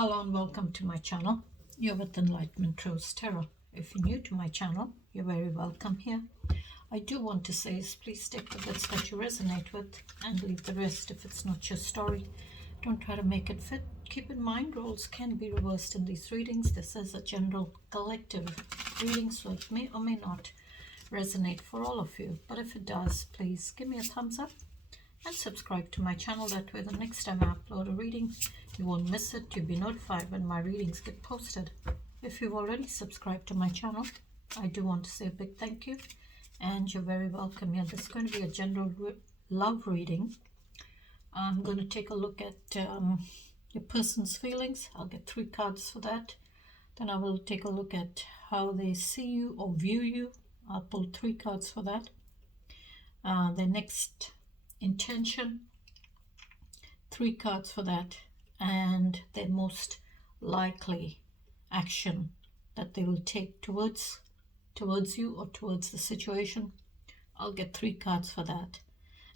Hello and welcome to my channel. You're with Enlightenment Rose Tarot. If you're new to my channel, you're very welcome here. I do want to say is please stick to bits that you resonate with and leave the rest if it's not your story. Don't try to make it fit. Keep in mind roles can be reversed in these readings. This is a general collective reading, so it may or may not resonate for all of you. But if it does, please give me a thumbs up and subscribe to my channel. That way the next time I upload a reading, you won't miss it. You'll be notified when my readings get posted. If you've already subscribed to my channel, I do want to say a big thank you and you're very welcome here. This is going to be a general love reading. I'm going to take a look at your person's feelings. I'll get 3 cards for that. Then I will take a look at how they see you or view you. I'll pull 3 cards for that. The next intention, 3 cards for that, and their most likely action that they will take towards you or towards the situation. I'll get 3 cards for that,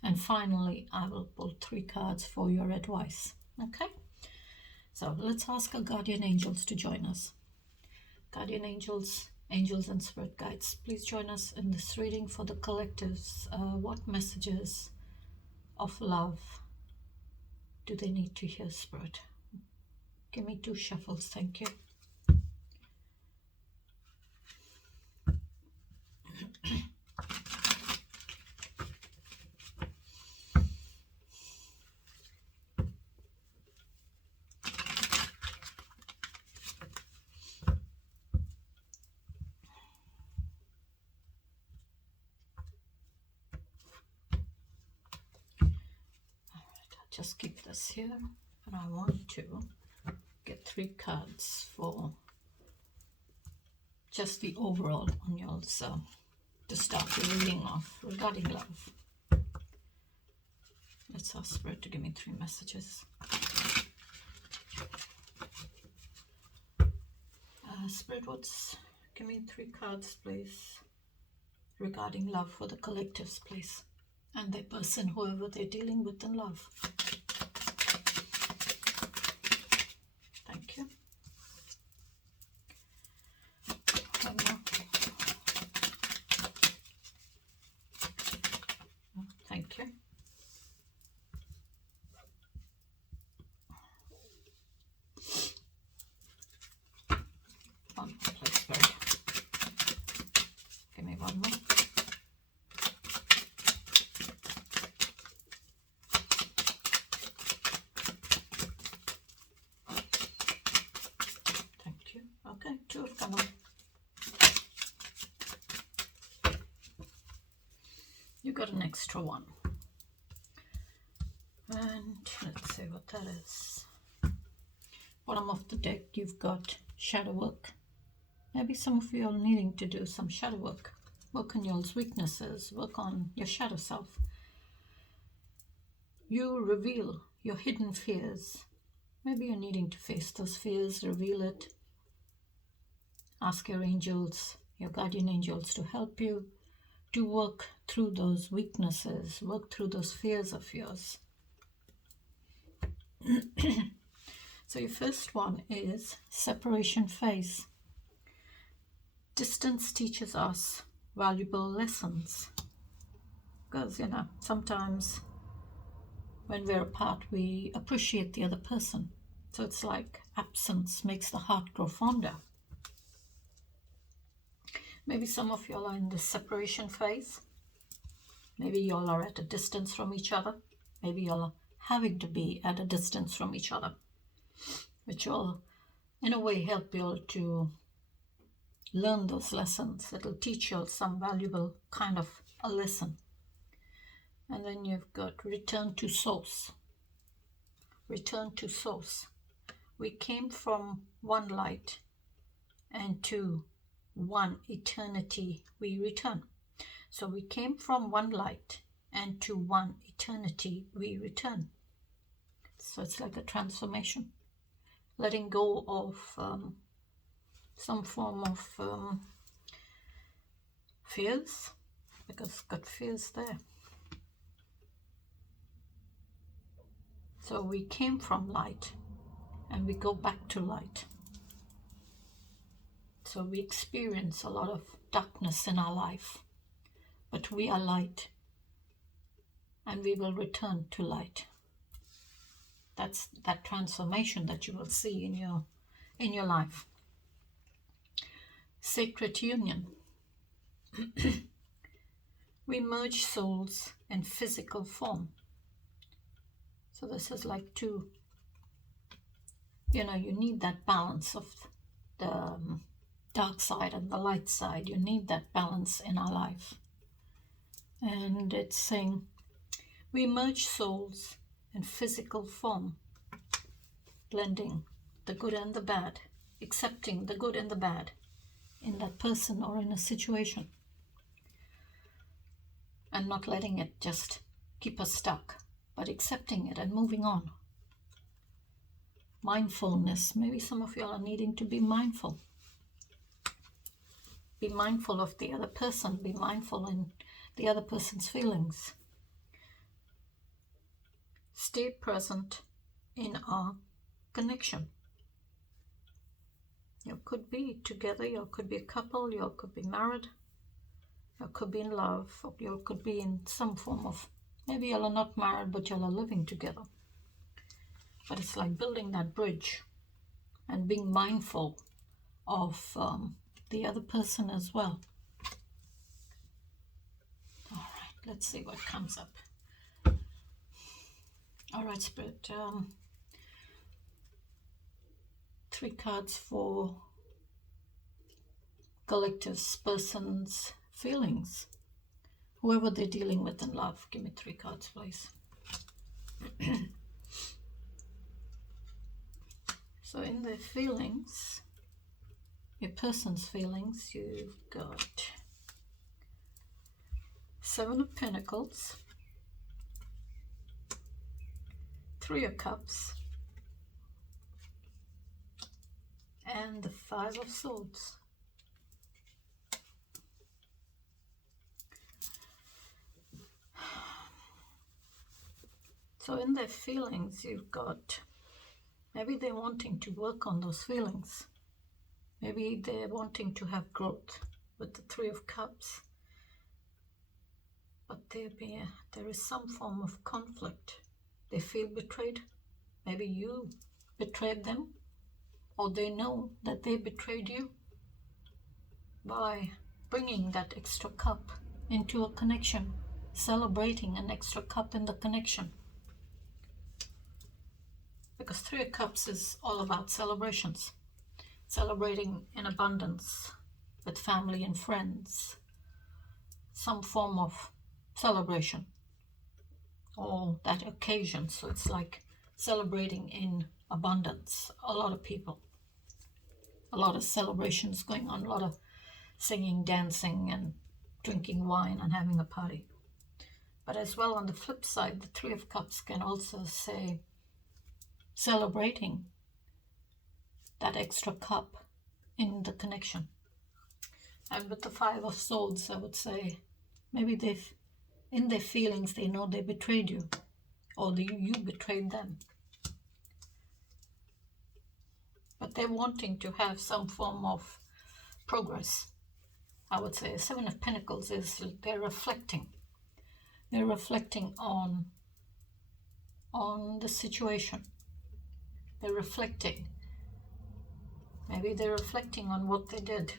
and finally I will pull 3 cards for your advice. Okay, so let's ask our guardian angels to join us. Guardian angels, angels and spirit guides, please join us in this reading for the collectives. What messages of love do they need to hear, Spirit? Give me 2 shuffles, thank you. Just keep this here, and I want to get 3 cards for just the overall on yours to start the reading off regarding love. Let's ask Spirit to give me 3 messages. Spirit, give me 3 cards, please, regarding love for the collectives, please, and their person, whoever they're dealing with in love. Thank you. One more. Oh, thank you. One more, please, Spirit. Give me one more. Okay, 2 have come up. You got an extra 1. And let's see what that is. Bottom of the deck, you've got shadow work. Maybe some of you are needing to do some shadow work. Work on your weaknesses, work on your shadow self. You reveal your hidden fears. Maybe you're needing to face those fears, reveal it. Ask your angels, your guardian angels, to help you to work through those weaknesses, work through those fears of yours. So your first one is separation phase. Distance teaches us valuable lessons. Because, sometimes when we're apart, we appreciate the other person. So it's like absence makes the heart grow fonder. Maybe some of y'all are in the separation phase. Maybe y'all are at a distance from each other. Maybe y'all are having to be at a distance from each other, which will, in a way, help y'all to learn those lessons. It'll teach y'all some valuable kind of a lesson. And then you've got return to source. Return to source. We came from one light, and to one eternity we return. So we came from one light, and to one eternity we return. So it's like a transformation, letting go of some form of fears, because got fears there. So we came from light, and we go back to light. So we experience a lot of darkness in our life, but we are light, and we will return to light. That's that transformation that you will see in your life. Sacred union. We merge souls in physical form. So this is like two, you need that balance of the dark side and the light side. You need that balance in our life. And it's saying we merge souls in physical form, blending the good and the bad, accepting the good and the bad in that person or in a situation, and not letting it just keep us stuck, but accepting it and moving on. Mindfulness. Maybe some of you are needing to be mindful. Be mindful of the other person. Be mindful in the other person's feelings. Stay present in our connection. You could be together, you could be a couple, you could be married, you could be in love, or you could be in some form of, maybe you are not married, but you are living together. But it's like building that bridge and being mindful of the other person as well. All right, let's see what comes up. All right, Spirit. 3 cards for collectives, persons, feelings. Whoever they're dealing with in love. Give me 3 cards, please. So in their feelings, your person's feelings, you've got 7 of Pentacles, 3 of Cups, and the 5 of Swords. So in their feelings, you've got, maybe they're wanting to work on those feelings. Maybe they're wanting to have growth with the 3 of Cups. But there is some form of conflict. They feel betrayed. Maybe you betrayed them, or they know that they betrayed you by bringing that extra cup into a connection, celebrating an extra cup in the connection. Because 3 of Cups is all about celebrations. Celebrating in abundance with family and friends. Some form of celebration or that occasion. So it's like celebrating in abundance. A lot of people. A lot of celebrations going on. A lot of singing, dancing, and drinking wine and having a party. But as well, on the flip side, the 3 of Cups can also say celebrating that extra cup in the connection. And with the 5 of Swords, I would say maybe in their feelings they know they betrayed you, or you betrayed them. But they're wanting to have some form of progress. I would say 7 of Pentacles is they're reflecting. They're reflecting on the situation. They're reflecting. Maybe they're reflecting on what they did.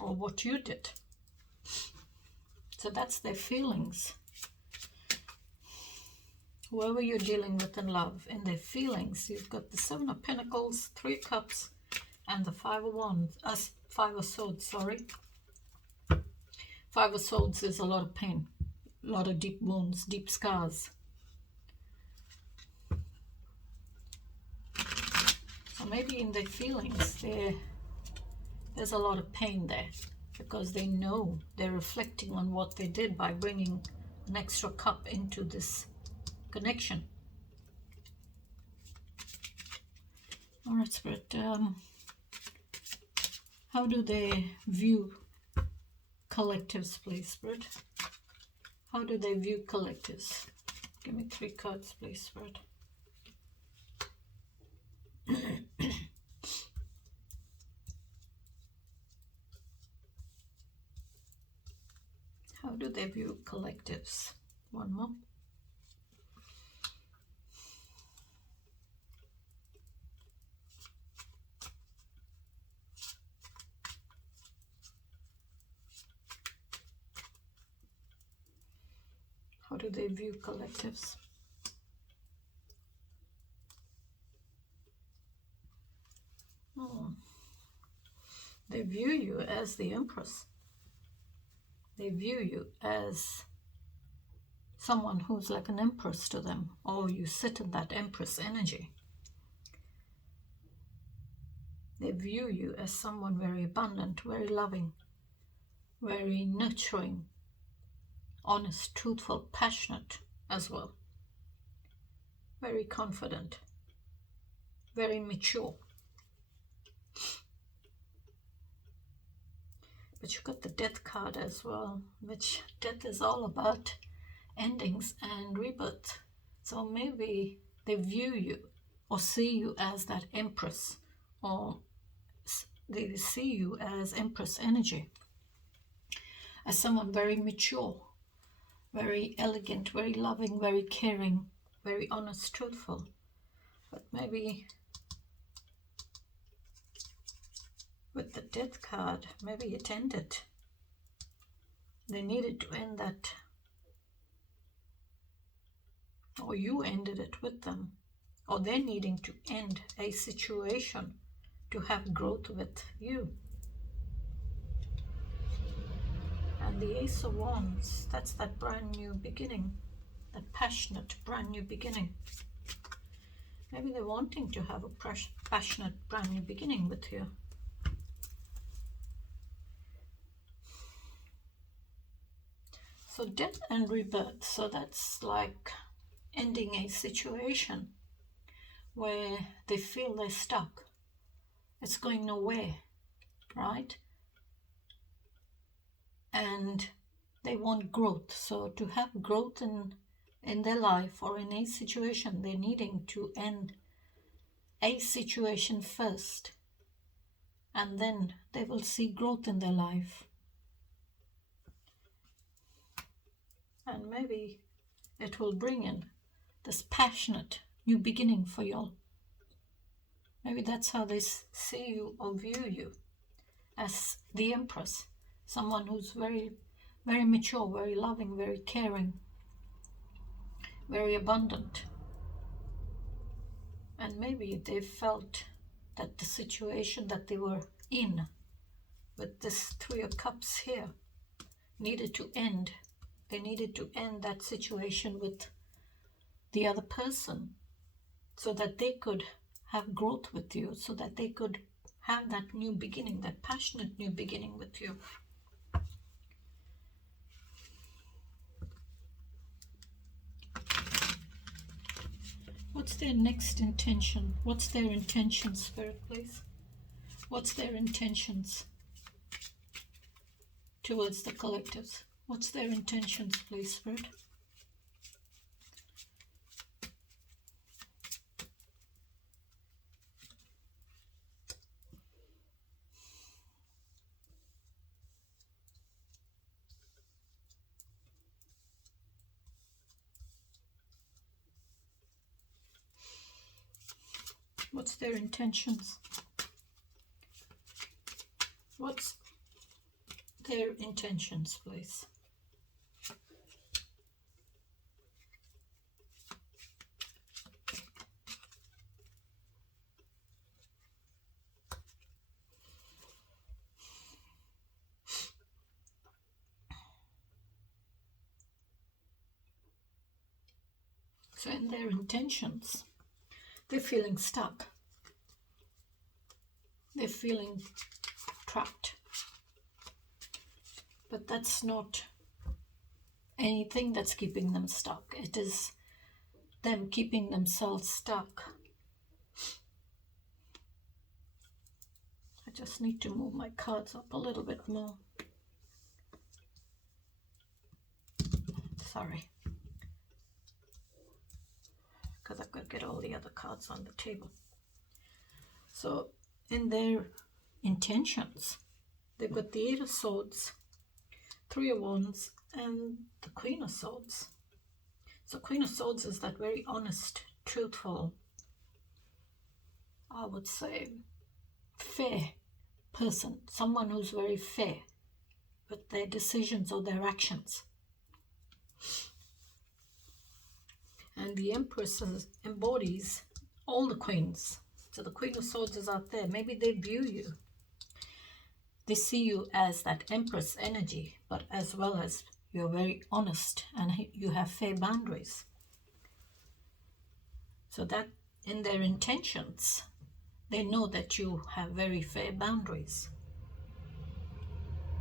Or what you did. So that's their feelings. Whoever you're dealing with in love, in their feelings, you've got the 7 of Pentacles, 3 of Cups, and the 5 of Swords, sorry. 5 of Swords is a lot of pain, a lot of deep wounds, deep scars. So maybe in their feelings, there's a lot of pain there, because they know they're reflecting on what they did by bringing an extra cup into this connection. All right, Spirit. How do they view collectives, please, Spirit? How do they view collectives? Give me 3 cards, please, Spirit. How do they view collectives? One more. How do they view collectives? They view you as the Empress. They view you as someone who's like an empress to them, or you sit in that Empress energy. They view you as someone very abundant, very loving, very nurturing, honest, truthful, passionate as well. Very confident, very mature. But you got the Death card as well, which death is all about endings and rebirth. So maybe they view you or see you as that Empress, or they see you as Empress energy, as someone very mature, very elegant, very loving, very caring, very honest, truthful. But maybe with the Death card, maybe it ended. They needed to end that, or you ended it with them, or they're needing to end a situation to have growth with you. And the Ace of Wands, that's that brand new beginning, that passionate brand new beginning. Maybe they're wanting to have a passionate brand new beginning with you. So death and rebirth, so that's like ending a situation where they feel they're stuck. It's going nowhere, right? And they want growth. So to have growth in their life or in a situation, they're needing to end a situation first. And then they will see growth in their life. And maybe it will bring in this passionate new beginning for y'all. Maybe that's how they see you or view you, as the Empress. Someone who's very, very mature, very loving, very caring, very abundant. And maybe they felt that the situation that they were in, with this 3 of Cups here, needed to end. They needed to end that situation with the other person so that they could have growth with you, so that they could have that new beginning, that passionate new beginning with you. What's their next intention? What's their intention, Spirit, please? What's their intentions towards the collectives? What's their intentions, please, Spirit? What's their intentions? What's their intentions, please? So in their intentions, they're feeling stuck. They're feeling trapped. But that's not anything that's keeping them stuck. It is them keeping themselves stuck. I just need to move my cards up a little bit more. Sorry. because I've got to get all the other cards on the table. So in their intentions, they've got the Eight of Swords, Three of Wands, and the Queen of Swords. So Queen of Swords is that very honest, truthful, I would say, fair person, someone who's very fair with their decisions or their actions. And the Empress embodies all the queens. So the Queen of Swords is out there. Maybe they view you, they see you as that Empress energy, but as well as you're very honest and you have fair boundaries. So that in their intentions, they know that you have very fair boundaries.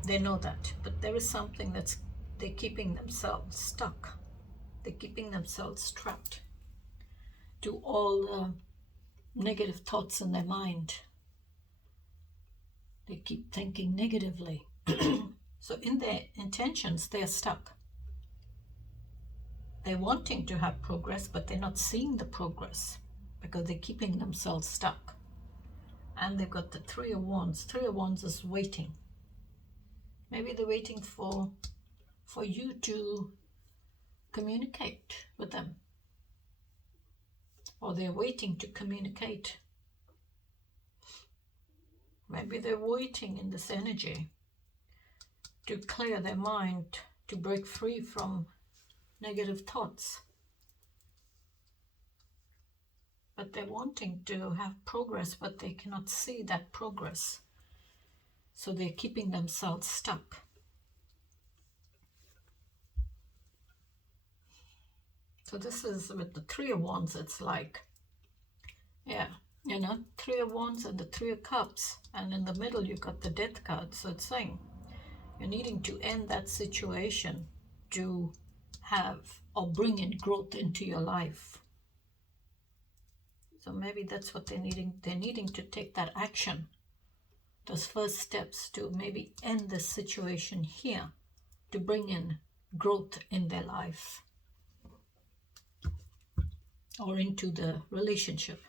They know that, but there is something they're keeping themselves stuck. They're keeping themselves trapped to all the negative thoughts in their mind. They keep thinking negatively. So in their intentions, they're stuck. They're wanting to have progress, but they're not seeing the progress because they're keeping themselves stuck. And they've got the Three of Wands. Three of Wands is waiting. Maybe they're waiting for you to communicate with them. Or they're waiting to communicate. Maybe they're waiting in this energy to clear their mind, to break free from negative thoughts. But they're wanting to have progress, but they cannot see that progress. So they're keeping themselves stuck. So this is with the Three of Wands, it's like, yeah, you know, Three of Wands and the Three of Cups. And in the middle, you've got the Death card. So it's saying you're needing to end that situation to have or bring in growth into your life. So maybe that's what they're needing. They're needing to take that action, those first steps to maybe end this situation here, to bring in growth in their life or into the relationship.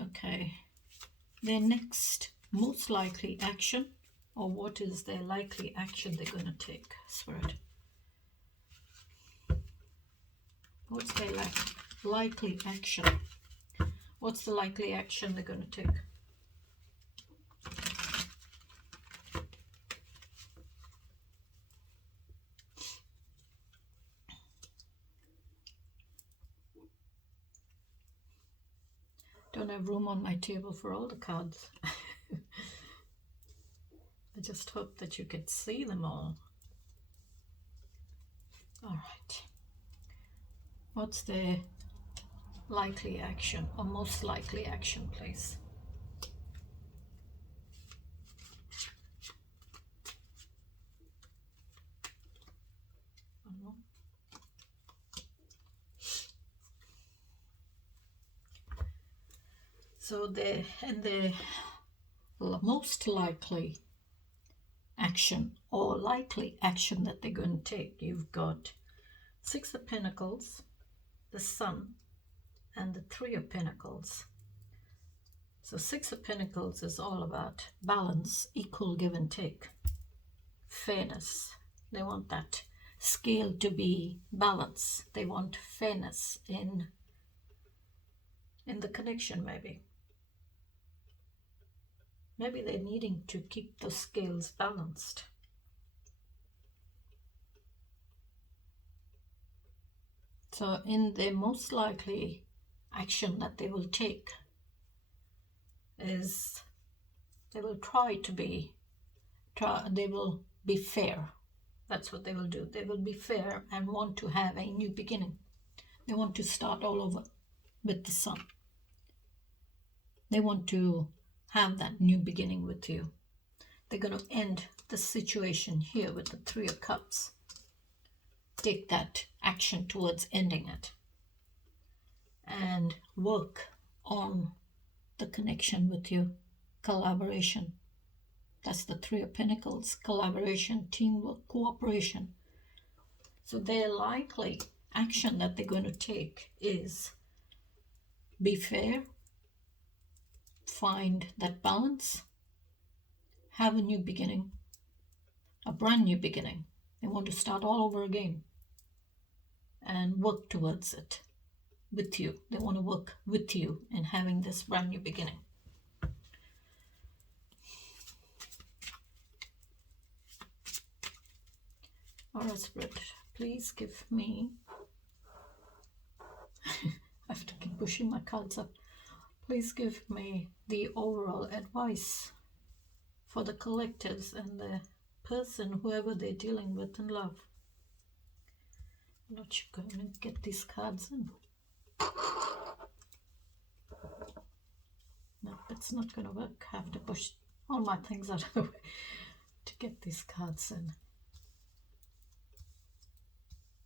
Okay, their next most likely action, or what is their likely action they're going to take, Spirit? What's their likely action? What's the likely action they're going to take? Don't have room on my table for all the cards. I just hope that you could see them all. All right. What's their likely action or most likely action, please? So the most likely action or likely action that they're going to take, you've got Six of Pentacles, the Sun, and the Three of Pentacles. So Six of Pentacles is all about balance, equal give and take, fairness. They want that scale to be balanced. They want fairness in the connection, maybe. Maybe they're needing to keep the scales balanced. So in their most likely action that they will take is they will they will be fair. That's what they will do. They will be fair and want to have a new beginning. They want to start all over with the Sun. They want to have that new beginning with you. They're going to end the situation here with the Three of Cups. Take that action towards ending it and work on the connection with you. Collaboration. That's the Three of Pentacles. Collaboration, teamwork, cooperation. So their likely action that they're going to take is be fair, find that balance, have a new beginning, a brand new beginning. They want to start all over again and work towards it with you. They want to work with you in having this brand new beginning. Alright, Spirit, please give me I have to keep pushing my cards up. Please give me the overall advice for the collectives and the person, whoever they're dealing with in love. I'm not going to get these cards in. No, it's not going to work. I have to push all my things out of the way to get these cards in.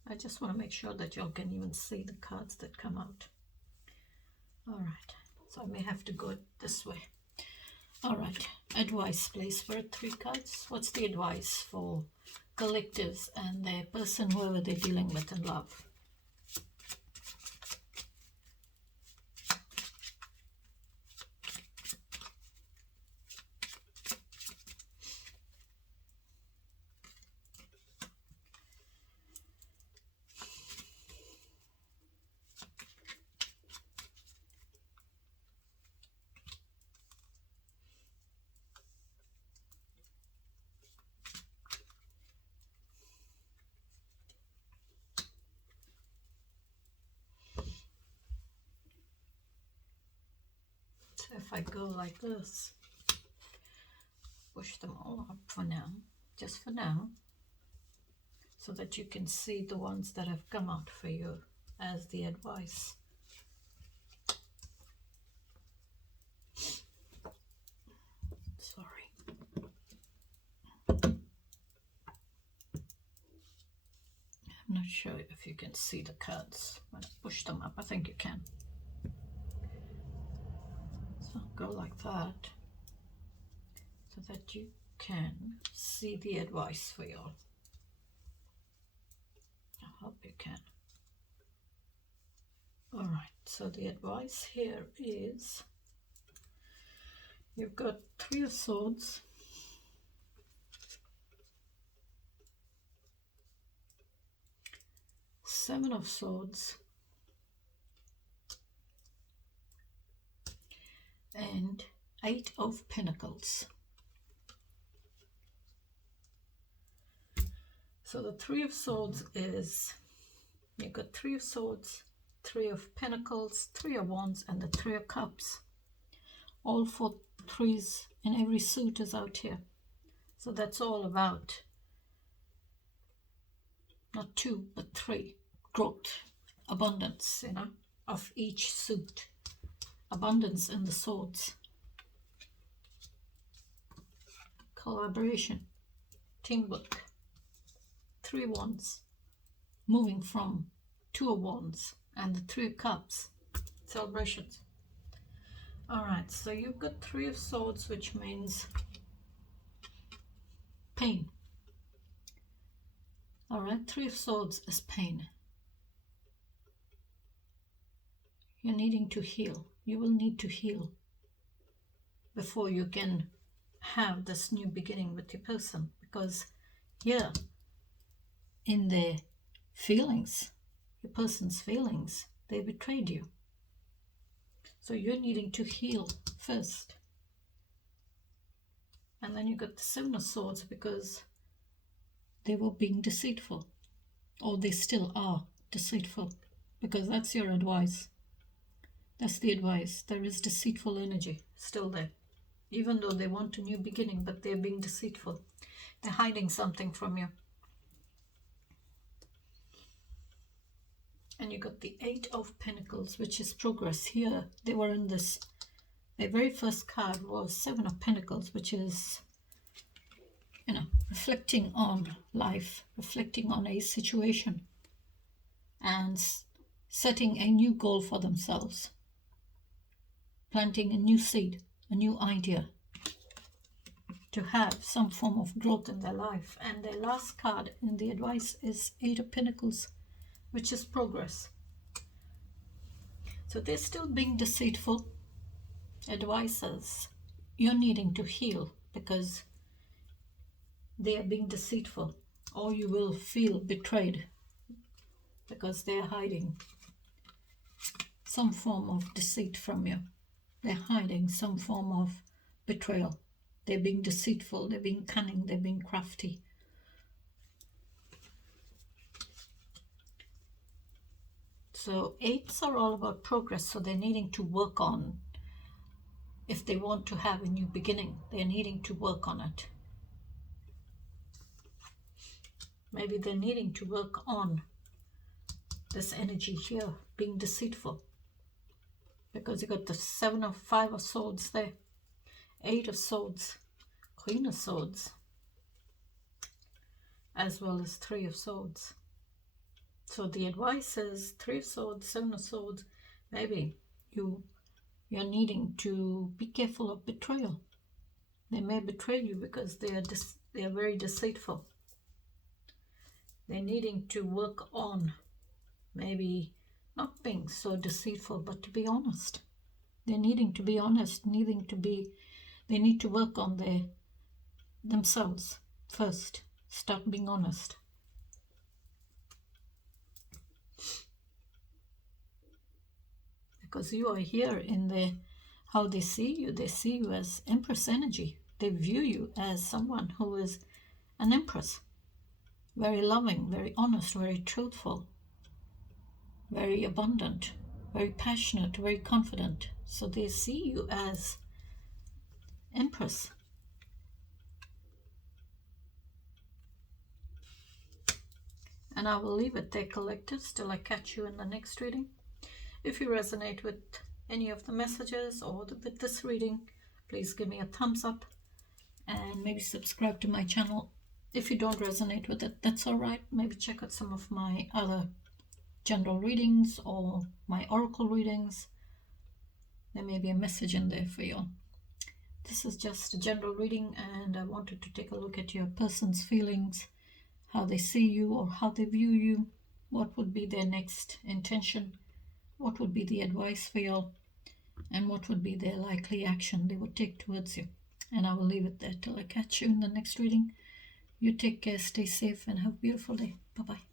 I just want to make sure that y'all can even see the cards that come out. Alright, so I may have to go this way. Alright, advice please for 3 cards. What's the advice for collectives and the person, whoever they're dealing with in love? So if I go like this, push them all up for now, just for now, so that you can see the ones that have come out for you as the advice. Sorry. I'm not sure if you can see the cards when I push them up. I think you can. So go like that so that you can see the advice for you. I hope you can. Alright, so the advice here is you've got 3 of Swords, Seven of Swords, and 8 of Pentacles. So the 3 of Swords is, you've got 3 of Swords, 3 of Pentacles, 3 of Wands, and the 3 of Cups. All 4 threes in every suit is out here. So that's all about, not 2, but 3. Growth, abundance, you know, of each suit. Abundance in the swords. Collaboration, teamwork. 3 Wands, moving from 2 of Wands and the 3 of Cups. Celebrations. Alright, so you've got 3 of Swords, which means pain. Alright, 3 of Swords is pain. You're needing to heal. You will need to heal before you can have this new beginning with your person, because here in their feelings, your person's feelings, they betrayed you. So you're needing to heal first. And then you got the 7 of Swords because they were being deceitful, or they still are deceitful, because that's your advice. That's the advice. There is deceitful energy still there. Even though they want a new beginning, but they're being deceitful. They're hiding something from you. And you got the 8 of Pentacles, which is progress. Here, they were in this. Their very first card was 7 of Pentacles, which is, you know, reflecting on life, reflecting on a situation, and setting a new goal for themselves. Planting a new seed, a new idea. to have some form of growth in their life. And their last card in the advice is Eight of Pentacles, which is progress. So they're still being deceitful. Advisors, you're needing to heal because they are being deceitful, or you will feel betrayed because they're hiding some form of deceit from you. They're hiding some form of betrayal. They're being deceitful, they're being cunning, they're being crafty. So eights are all about progress, so they're needing to work on. If they want to have a new beginning, they're needing to work on it. Maybe they're needing to work on this energy here, being deceitful. Because you got the Five of Swords there, Eight of Swords, Queen of Swords, as well as Three of Swords. So the advice is Three of Swords, Seven of Swords. Maybe you're needing to be careful of betrayal. They may betray you because they are very deceitful. They're needing to work on maybe not being so deceitful, but to be honest. They're needing to be honest, they need to work on themselves first. Start being honest. Because you are here in how they see you as Empress energy. They view you as someone who is an Empress. Very loving, very honest, very truthful, very abundant, very passionate, very confident. So they see you as Empress. And I will leave it there, collectives, till I catch you in the next reading. If you resonate with any of the messages or with this reading, please give me a thumbs up and maybe subscribe to my channel. If you don't resonate with it, that's all right. Maybe check out some of my other general readings or my oracle readings. There may be a message in there for you. This is just a general reading, and I wanted to take a look at your person's feelings, how they see you or how they view you, what would be their next intention, what would be the advice for you, and what would be their likely action they would take towards you. And I will leave it there till I catch you in the next reading. You take care, stay safe, and have a beautiful day. Bye-bye.